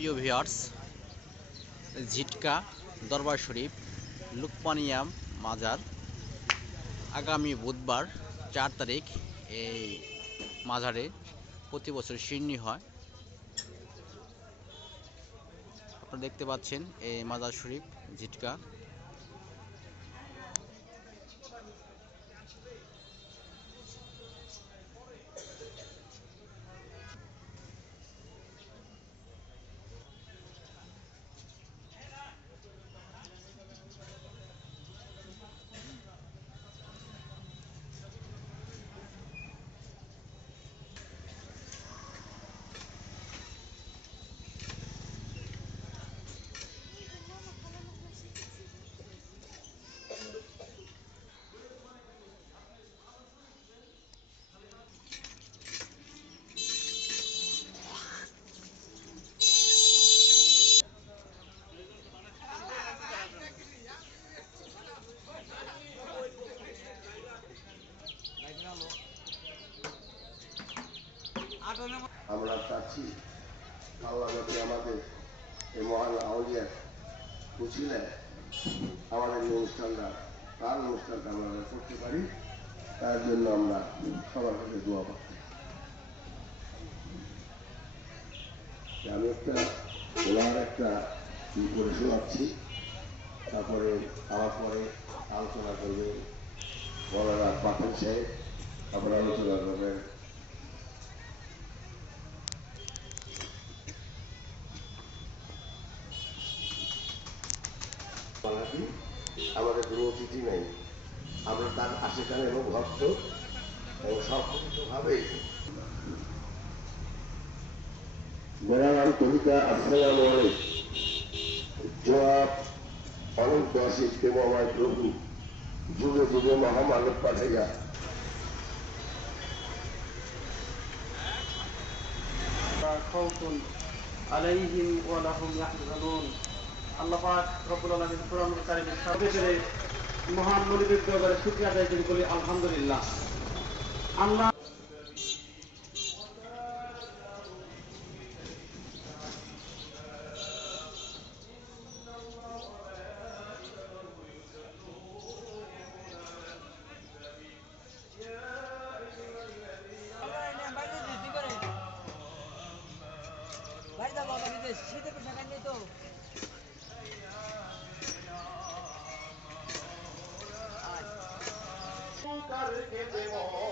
প্রিয় ভিউয়ার্স ঝিটকা, দরবার শরীফ লুকমানিয়াম মাজার, আগামী বুধবার চার তারিখ এই মাজারে প্রতি বছর শিরনি হয়। আপনারা দেখতে পাচ্ছেন এই মাজার শরীফ, ঝিটকা। আমরা চাচ্ছি আল্লাহ নবী আমাদের এই মহান আউলিয়ার বুঝিলেন, আমাদের এই অনুষ্ঠানটা, তার অনুষ্ঠানটা আমরা করতে পারি, তার জন্য আমরা সবার কাছে দোয়া পাচ্ছি আমি একটা ওনার একটা করে শোনাচ্ছি, তারপরে আমার পরে আলোচনা করবে মৌলানা পাঠান সাহেব, তারপরে আলোচনা করবেন বাঙালি আমাদের কোনো অতিথি নাই। আমরা তার আশেখানে এবং ভক্ত এবং সম্পূর্ণভাবে বেড়ালাম কবিতা আসসালাম জবাব অনেক দশে দেব আমার প্রভু যুগে যুগে মহামানব পাঠাইয়া خوف عليهم ولهم يحزنون আল্লাহ পাক রব্বুল আলামিন কোরআন কারীমের সাথে করে মহান মনিবের দরবারে শুকরিয়া আদায় করি বলি আলহামদুলিল্লাহ আমরা বাড়ি যাব करके देवो